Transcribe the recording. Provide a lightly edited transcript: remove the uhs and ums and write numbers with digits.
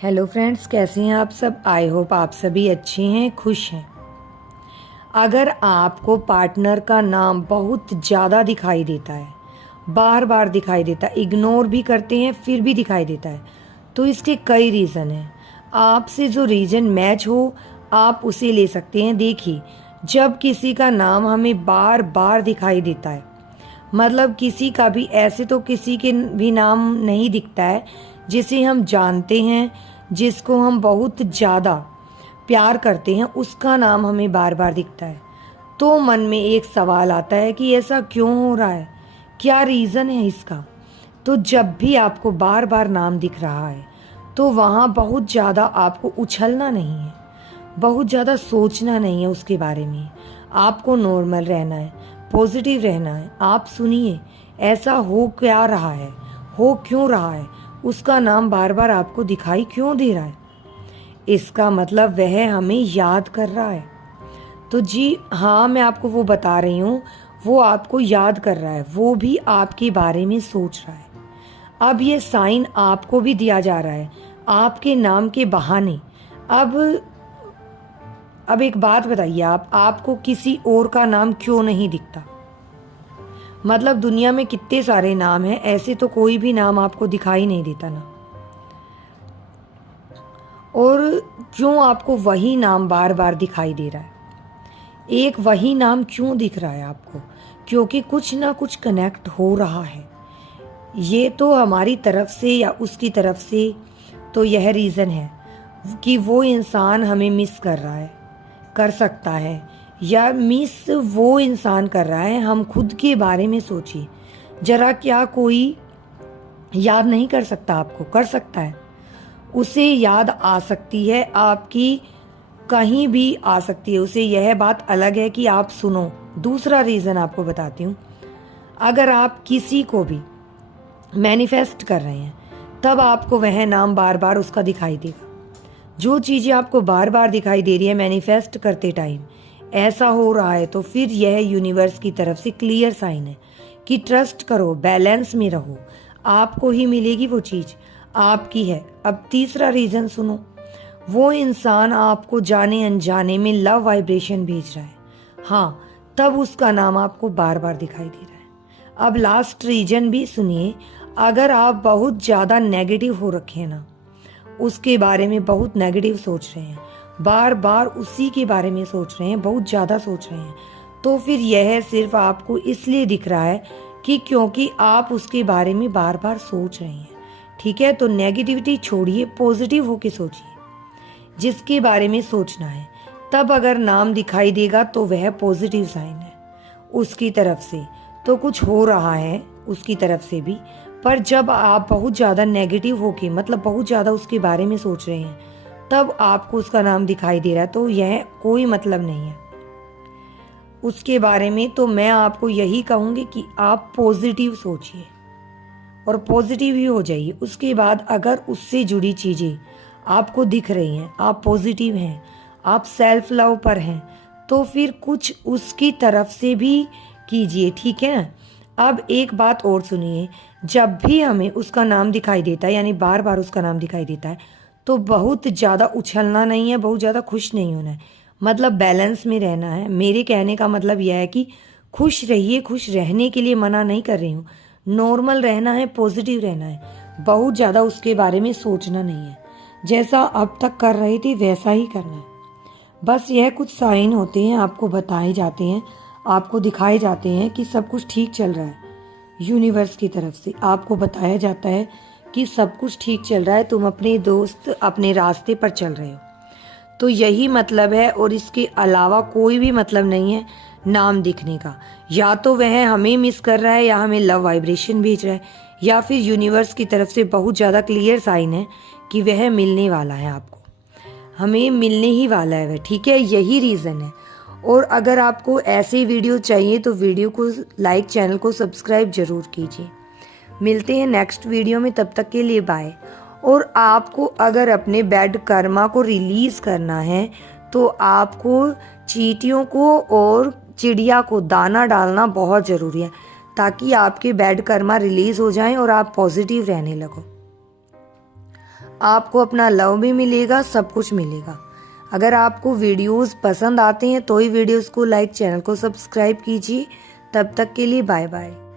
Hello friends, कैसे हैं आप सब। आई होप आप सभी अच्छे हैं, खुश हैं। अगर आपको पार्टनर का नाम बहुत ज़्यादा दिखाई देता है, बार बार दिखाई देता है, इग्नोर भी करते हैं फिर भी दिखाई देता है, तो इसके कई रीज़न हैं। आपसे जो रीज़न मैच हो आप उसे ले सकते हैं। देखिए, जब किसी का नाम हमें बार बार दिखाई देता है, मतलब किसी का भी, ऐसे तो किसी के भी नाम नहीं दिखता है जिसे हम जानते हैं, जिसको हम बहुत ज़्यादा प्यार करते हैं, उसका नाम हमें बार बार दिखता है, तो मन में एक सवाल आता है कि ऐसा क्यों हो रहा है, क्या रीज़न है इसका। तो जब भी आपको बार बार नाम दिख रहा है तो वहाँ बहुत ज़्यादा आपको उछलना नहीं है, बहुत ज़्यादा सोचना नहीं है उसके बारे में। आपको नॉर्मल रहना है, पॉजिटिव रहना है। आप सुनिए, ऐसा हो क्या रहा है, हो क्यों रहा है, उसका नाम बार बार आपको दिखाई क्यों दे रहा है। इसका मतलब वह हमें याद कर रहा है। तो जी हाँ, मैं आपको वो बता रही हूँ, वो आपको याद कर रहा है, वो भी आपके बारे में सोच रहा है। अब ये साइन आपको भी दिया जा रहा है आपके नाम के बहाने। अब एक बात बताइए, आपको किसी और का नाम क्यों नहीं दिखता। मतलब दुनिया में कितने सारे नाम हैं, ऐसे तो कोई भी नाम आपको दिखाई नहीं देता ना। और क्यों आपको वही नाम बार बार दिखाई दे रहा है, एक वही नाम क्यों दिख रहा है आपको? क्योंकि कुछ ना कुछ कनेक्ट हो रहा है। ये तो हमारी तरफ से या उसकी तरफ से, तो यह रीज़न है कि वो इंसान हमें मिस कर रहा है, कर सकता है, या मिस वो इंसान कर रहा है। हम खुद के बारे में सोचिए जरा, क्या कोई याद नहीं कर सकता आपको? कर सकता है, उसे याद आ सकती है, आपकी कहीं भी आ सकती है उसे। यह बात अलग है कि आप सुनो। दूसरा रीज़न आपको बताती हूँ। अगर आप किसी को भी मैनिफेस्ट कर रहे हैं तब आपको वह नाम बार बार उसका दिखाई देगा। जो चीज़ें आपको बार बार दिखाई दे रही है मैनिफेस्ट करते टाइम, ऐसा हो रहा है, तो फिर यह यूनिवर्स की तरफ से क्लियर साइन है कि ट्रस्ट करो, बैलेंस में रहो, आपको ही मिलेगी वो चीज़, आपकी है। अब तीसरा रीज़न सुनो। वो इंसान आपको जाने अनजाने में लव वाइब्रेशन भेज रहा है, हाँ, तब उसका नाम आपको बार बार दिखाई दे रहा है। अब लास्ट रीजन भी सुनिए। अगर आप बहुत ज़्यादा नेगेटिव हो रखे हैं ना, उसके बारे में बहुत नेगेटिव सोच रहे हैं, बार बार उसी के बारे में सोच रहे हैं, बहुत ज़्यादा सोच रहे हैं, तो फिर यह सिर्फ आपको इसलिए दिख रहा है कि क्योंकि आप उसके बारे में बार बार सोच रहे हैं। ठीक है, तो नेगेटिविटी छोड़िए, पॉजिटिव होके सोचिए जिसके बारे में सोचना है। तब अगर नाम दिखाई देगा तो वह पॉजिटिव साइन है उसकी तरफ से, तो कुछ हो रहा है उसकी तरफ से भी। पर जब आप बहुत ज़्यादा नेगेटिव होके, मतलब बहुत ज़्यादा उसके बारे में सोच रहे हैं, तब आपको उसका नाम दिखाई दे रहा है, तो यह कोई मतलब नहीं है उसके बारे में। तो मैं आपको यही कहूँगी कि आप पॉजिटिव सोचिए और पॉजिटिव ही हो जाइए। उसके बाद अगर उससे जुड़ी चीज़ें आपको दिख रही हैं, आप पॉजिटिव हैं, आप सेल्फ लव पर हैं, तो फिर कुछ उसकी तरफ से भी कीजिए। ठीक है ना। अब एक बात और सुनिए, जब भी हमें उसका नाम दिखाई देता है, यानी बार बार उसका नाम दिखाई देता है, तो बहुत ज़्यादा उछलना नहीं है, बहुत ज़्यादा खुश नहीं होना है, मतलब बैलेंस में रहना है। मेरे कहने का मतलब यह है कि खुश रहिए, खुश रहने के लिए मना नहीं कर रही हूँ, नॉर्मल रहना है, पॉजिटिव रहना है, बहुत ज़्यादा उसके बारे में सोचना नहीं है। जैसा अब तक कर रहे थे वैसा ही करना है। बस यह कुछ साइन होते हैं, आपको बताए जाते हैं, आपको दिखाए जाते हैं कि सब कुछ ठीक चल रहा है। यूनिवर्स की तरफ से आपको बताया जाता है कि सब कुछ ठीक चल रहा है, तुम अपने दोस्त अपने रास्ते पर चल रहे हो। तो यही मतलब है, और इसके अलावा कोई भी मतलब नहीं है नाम दिखने का। या तो वह हमें मिस कर रहा है, या हमें लव वाइब्रेशन भेज रहा है, या फिर यूनिवर्स की तरफ से बहुत ज़्यादा क्लियर साइन है कि वह मिलने वाला है, आपको हमें मिलने ही वाला है वह। ठीक है, यही रीज़न है। और अगर आपको ऐसे वीडियो चाहिए तो वीडियो को लाइक, चैनल को सब्सक्राइब जरूर कीजिए। मिलते हैं नेक्स्ट वीडियो में, तब तक के लिए बाय। और आपको अगर अपने बैड कर्मा को रिलीज़ करना है तो आपको चींटियों को और चिड़िया को दाना डालना बहुत ज़रूरी है, ताकि आपके बैड कर्मा रिलीज़ हो जाएं और आप पॉजिटिव रहने लगो। आपको अपना लव भी मिलेगा, सब कुछ मिलेगा। अगर आपको वीडियोस पसंद आते हैं तो ही वीडियोस को लाइक, चैनल को सब्सक्राइब कीजिए। तब तक के लिए बाय बाय।